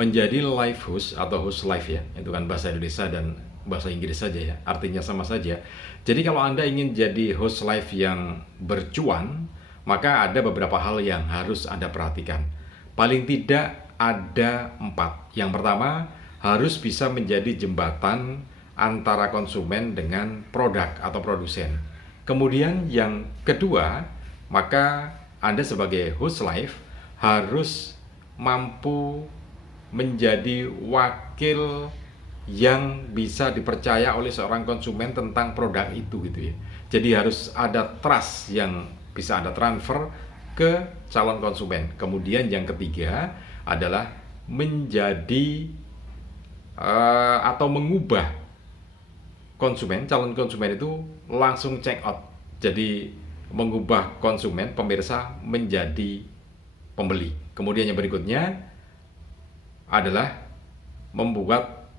Menjadi live host atau host live ya, itu kan bahasa Indonesia dan bahasa Inggris saja ya, artinya sama saja. Jadi kalau Anda ingin jadi host live yang bercuan, maka ada beberapa hal yang harus Anda perhatikan. Paling tidak ada 4. Yang pertama, harus bisa menjadi jembatan antara konsumen dengan produk atau produsen. Kemudian yang kedua, maka Anda sebagai host live harus mampu menjadi wakil yang bisa dipercaya oleh seorang konsumen tentang produk itu gitu ya. Jadi harus ada trust yang bisa Anda transfer ke calon konsumen. Kemudian yang ketiga adalah menjadi atau mengubah calon konsumen itu langsung check out. Jadi mengubah konsumen, pemirsa menjadi pembeli. Kemudian yang berikutnya adalah membuat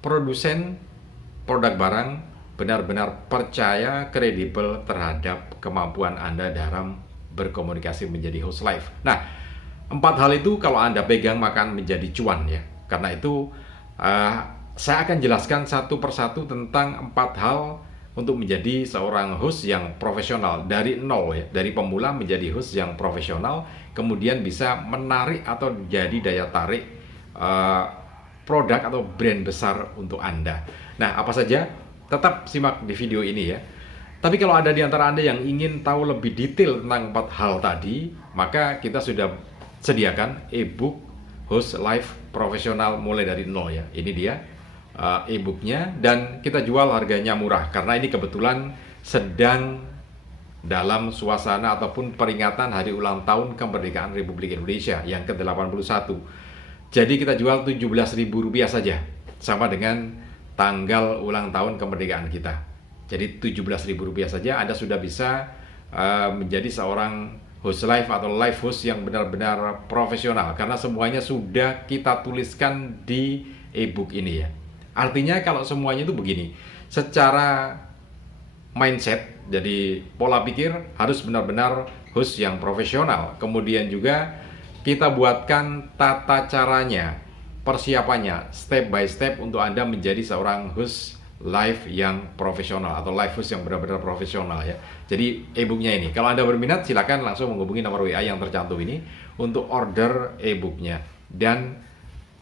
produsen produk barang benar-benar percaya, kredibel terhadap kemampuan Anda dalam berkomunikasi menjadi host live. Nah, 4 hal itu kalau Anda pegang maka menjadi cuan ya. Karena itu saya akan jelaskan satu persatu tentang 4 hal untuk menjadi seorang host yang profesional dari nol ya, dari pemula menjadi host yang profesional, kemudian bisa menarik atau jadi daya tarik produk atau brand besar untuk Anda. Nah, apa saja? Tetap simak di video ini ya. Tapi kalau ada di antara Anda yang ingin tahu lebih detail tentang 4 hal tadi, maka kita sudah sediakan e-book host live profesional mulai dari nol ya. Ini dia e-booknya, dan kita jual harganya murah karena ini kebetulan sedang dalam suasana ataupun peringatan hari ulang tahun kemerdekaan Republik Indonesia yang ke-81. Jadi kita jual Rp17.000 saja, sama dengan tanggal ulang tahun kemerdekaan kita. Jadi Rp17.000 saja Anda sudah bisa menjadi seorang host live atau live host yang benar-benar profesional, karena semuanya sudah kita tuliskan di e-book ini ya. Artinya kalau semuanya itu begini, secara mindset, jadi pola pikir harus benar-benar host yang profesional. Kemudian juga kita buatkan tata caranya, persiapannya, step by step untuk Anda menjadi seorang host live yang profesional atau live host yang benar-benar profesional ya. Jadi e-booknya ini, kalau Anda berminat silakan langsung menghubungi nomor WA yang tercantum ini untuk order e-booknya, dan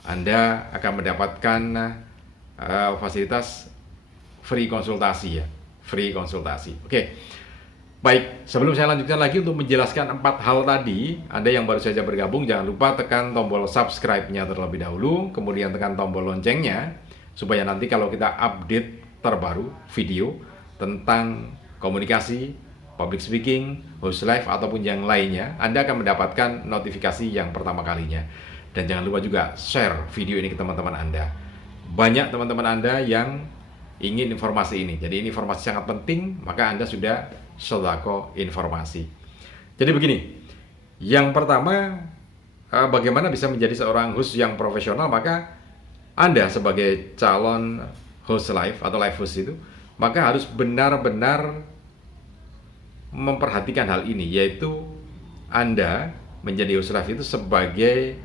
Anda akan mendapatkan fasilitas free konsultasi ya, free konsultasi. Oke. Baik, sebelum saya lanjutkan lagi untuk menjelaskan 4 hal tadi, Anda yang baru saja bergabung jangan lupa tekan tombol subscribe-nya terlebih dahulu, kemudian tekan tombol loncengnya supaya nanti kalau kita update terbaru video tentang komunikasi, public speaking, host live ataupun yang lainnya, Anda akan mendapatkan notifikasi yang pertama kalinya. Dan jangan lupa juga share video ini ke teman-teman Anda. Banyak teman-teman Anda yang ingin informasi ini. Jadi ini informasi sangat penting, maka Anda sudah sodako informasi. Jadi begini, yang pertama bagaimana bisa menjadi seorang host yang profesional, maka Anda sebagai calon host live atau live host itu, maka harus benar-benar memperhatikan hal ini, yaitu Anda menjadi host live itu sebagai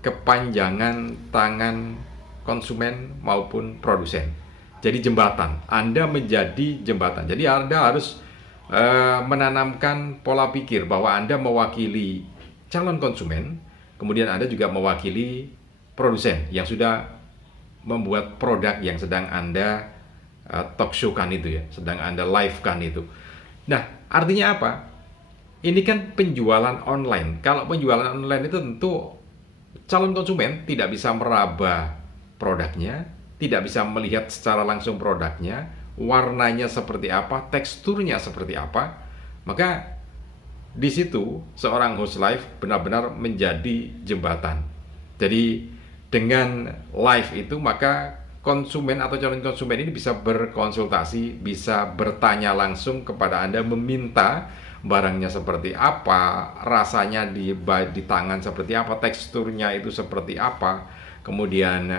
kepanjangan tangan konsumen maupun produsen. Jadi jembatan, Anda menjadi jembatan. Jadi Anda harus menanamkan pola pikir bahwa Anda mewakili calon konsumen, kemudian Anda juga mewakili produsen yang sudah membuat produk yang sedang Anda talk show-kan itu ya, sedang Anda live-kan itu. Nah, artinya apa? Ini kan penjualan online. Kalau penjualan online itu tentu calon konsumen tidak bisa meraba produknya, tidak bisa melihat secara langsung produknya, warnanya seperti apa, teksturnya seperti apa. Maka di situ seorang host live benar-benar menjadi jembatan. Jadi dengan live itu maka konsumen atau calon konsumen ini bisa berkonsultasi, bisa bertanya langsung kepada Anda, meminta barangnya seperti apa, rasanya di tangan seperti apa, teksturnya itu seperti apa, kemudian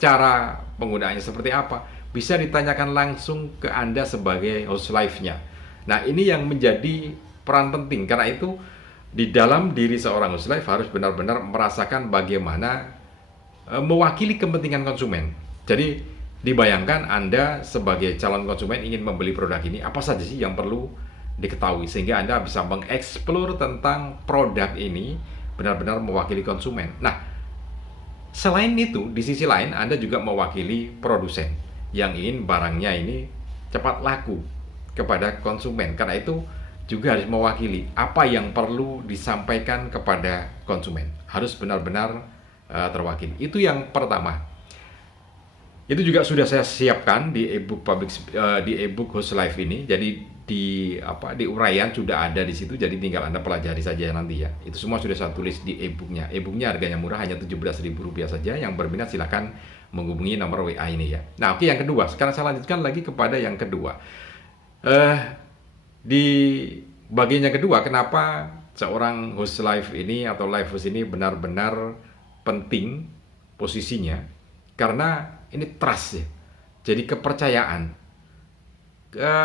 cara penggunaannya seperti apa, bisa ditanyakan langsung ke Anda sebagai host live-nya. Nah, ini yang menjadi peran penting, karena itu di dalam diri seorang host live harus benar-benar merasakan bagaimana mewakili kepentingan konsumen. Jadi dibayangkan Anda sebagai calon konsumen ingin membeli produk ini, apa saja sih yang perlu diketahui sehingga Anda bisa mengeksplor tentang produk ini benar-benar mewakili konsumen. Nah, selain itu, di sisi lain Anda juga mewakili produsen yang ingin barangnya ini cepat laku kepada konsumen. Karena itu juga harus mewakili apa yang perlu disampaikan kepada konsumen. Harus benar-benar terwakili. Itu yang pertama. Itu juga sudah saya siapkan di ebook di ebook Host Live ini. Jadi di uraian sudah ada di situ. Jadi tinggal Anda pelajari saja nanti ya. Itu semua sudah saya tulis di ebooknya. Ebooknya harganya murah, hanya Rp17.000 saja. Yang berminat silakan menghubungi nomor WA ini ya. Nah, oke, yang kedua. Sekarang saya lanjutkan lagi kepada yang kedua. Di bagian yang kedua, kenapa seorang host live ini atau live host ini benar-benar penting posisinya? Karena ini trust ya. Jadi kepercayaan.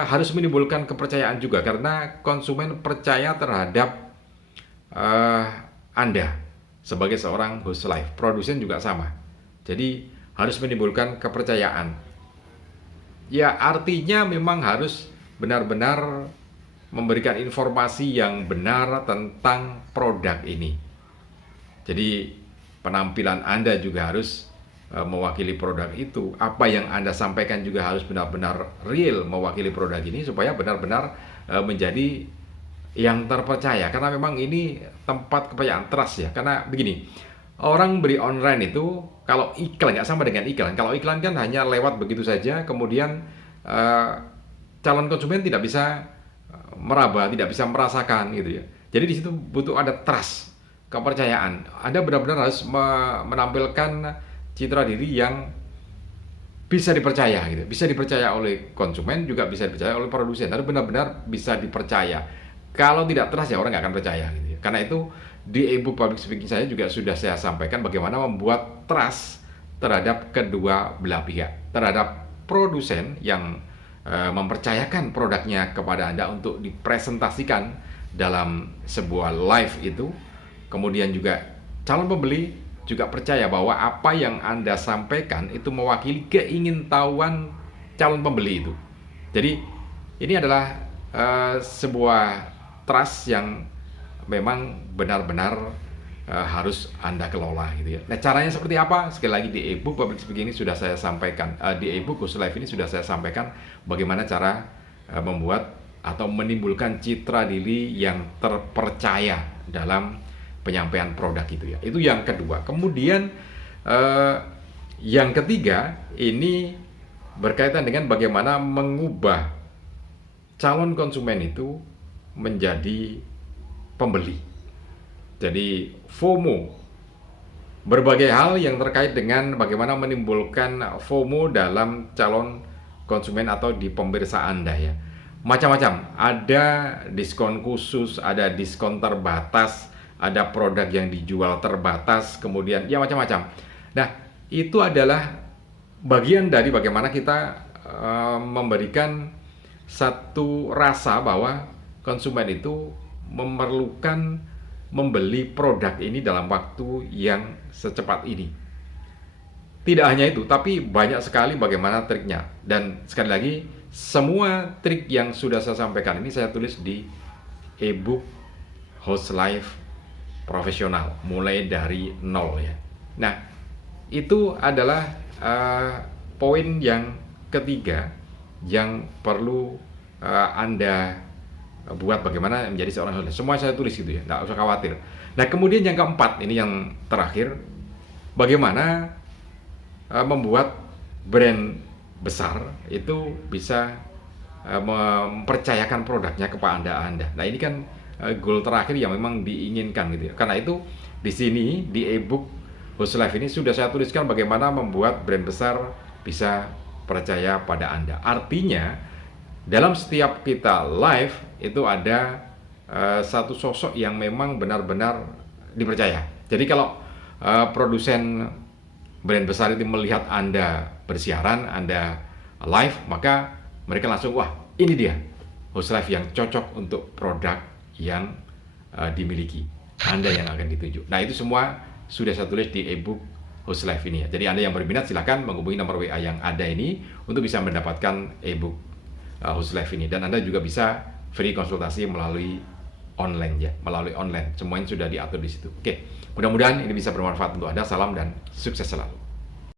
Harus menimbulkan kepercayaan juga karena konsumen percaya terhadap Anda sebagai seorang host live. Produsen juga sama. Jadi harus menimbulkan kepercayaan. Ya, artinya memang harus benar-benar memberikan informasi yang benar tentang produk ini. Jadi penampilan Anda juga harus mewakili produk itu. Apa yang Anda sampaikan juga harus benar-benar real mewakili produk ini supaya benar-benar menjadi yang terpercaya. Karena memang ini tempat kepercayaan, trust ya. Karena begini, orang beli online itu kalau iklan nggak sama dengan iklan. Kalau iklan kan hanya lewat begitu saja, kemudian calon konsumen tidak bisa meraba, tidak bisa merasakan gitu ya. Jadi di situ butuh ada trust, kepercayaan. Anda benar-benar harus menampilkan citra diri yang bisa dipercaya gitu. Bisa dipercaya oleh konsumen, juga bisa dipercaya oleh produsen. Harus benar-benar bisa dipercaya. Kalau tidak trust ya orang nggak akan percaya gitu ya. Karena itu di ebook public speaking saya juga sudah saya sampaikan bagaimana membuat trust terhadap kedua belah pihak, terhadap produsen yang mempercayakan produknya kepada Anda untuk dipresentasikan dalam sebuah live itu. Kemudian juga calon pembeli juga percaya bahwa apa yang Anda sampaikan itu mewakili keingintahuan calon pembeli itu. Jadi ini adalah sebuah trust yang memang benar-benar harus Anda kelola gitu ya. Nah, caranya seperti apa? Sekali lagi di ebook public speaking ini sudah saya sampaikan, di ebook Host Live ini sudah saya sampaikan bagaimana cara membuat atau menimbulkan citra diri yang terpercaya dalam penyampaian produk itu ya. Itu yang kedua. Kemudian yang ketiga ini berkaitan dengan bagaimana mengubah calon konsumen itu menjadi pembeli. Jadi FOMO, berbagai hal yang terkait dengan bagaimana menimbulkan FOMO dalam calon konsumen atau di pemirsa Anda ya. Macam-macam, ada diskon khusus, ada diskon terbatas, ada produk yang dijual terbatas, kemudian ya macam-macam. Nah, itu adalah bagian dari bagaimana kita memberikan satu rasa bahwa konsumen itu memerlukan membeli produk ini dalam waktu yang secepat ini. Tidak hanya itu, tapi banyak sekali bagaimana triknya. Dan sekali lagi, semua trik yang sudah saya sampaikan ini saya tulis di ebook Host Live Profesional, mulai dari nol ya. Nah, itu adalah poin yang ketiga yang perlu Anda buat bagaimana menjadi seorang host. Semua saya tulis gitu ya, nggak usah khawatir. Nah, kemudian yang keempat, ini yang terakhir, bagaimana membuat brand besar itu bisa mempercayakan produknya kepada Anda. Nah, ini kan goal terakhir yang memang diinginkan gitu ya. Karena itu di sini di ebook Host Live ini sudah saya tuliskan bagaimana membuat brand besar bisa percaya pada Anda. Artinya dalam setiap kita live itu ada satu sosok yang memang benar-benar dipercaya. Jadi kalau produsen brand besar itu melihat Anda bersiaran, Anda live, maka mereka langsung, wah ini dia host live yang cocok untuk produk yang dimiliki. Anda yang akan dituju. Nah, itu semua sudah saya tulis di ebook Host Life ini ya. Jadi Anda yang berminat silahkan menghubungi nomor WA yang ada ini untuk bisa mendapatkan ebook Host Life ini. Dan Anda juga bisa free konsultasi melalui online ya, melalui online. Semuanya sudah diatur di situ. Oke, mudah-mudahan ini bisa bermanfaat untuk Anda. Salam dan sukses selalu.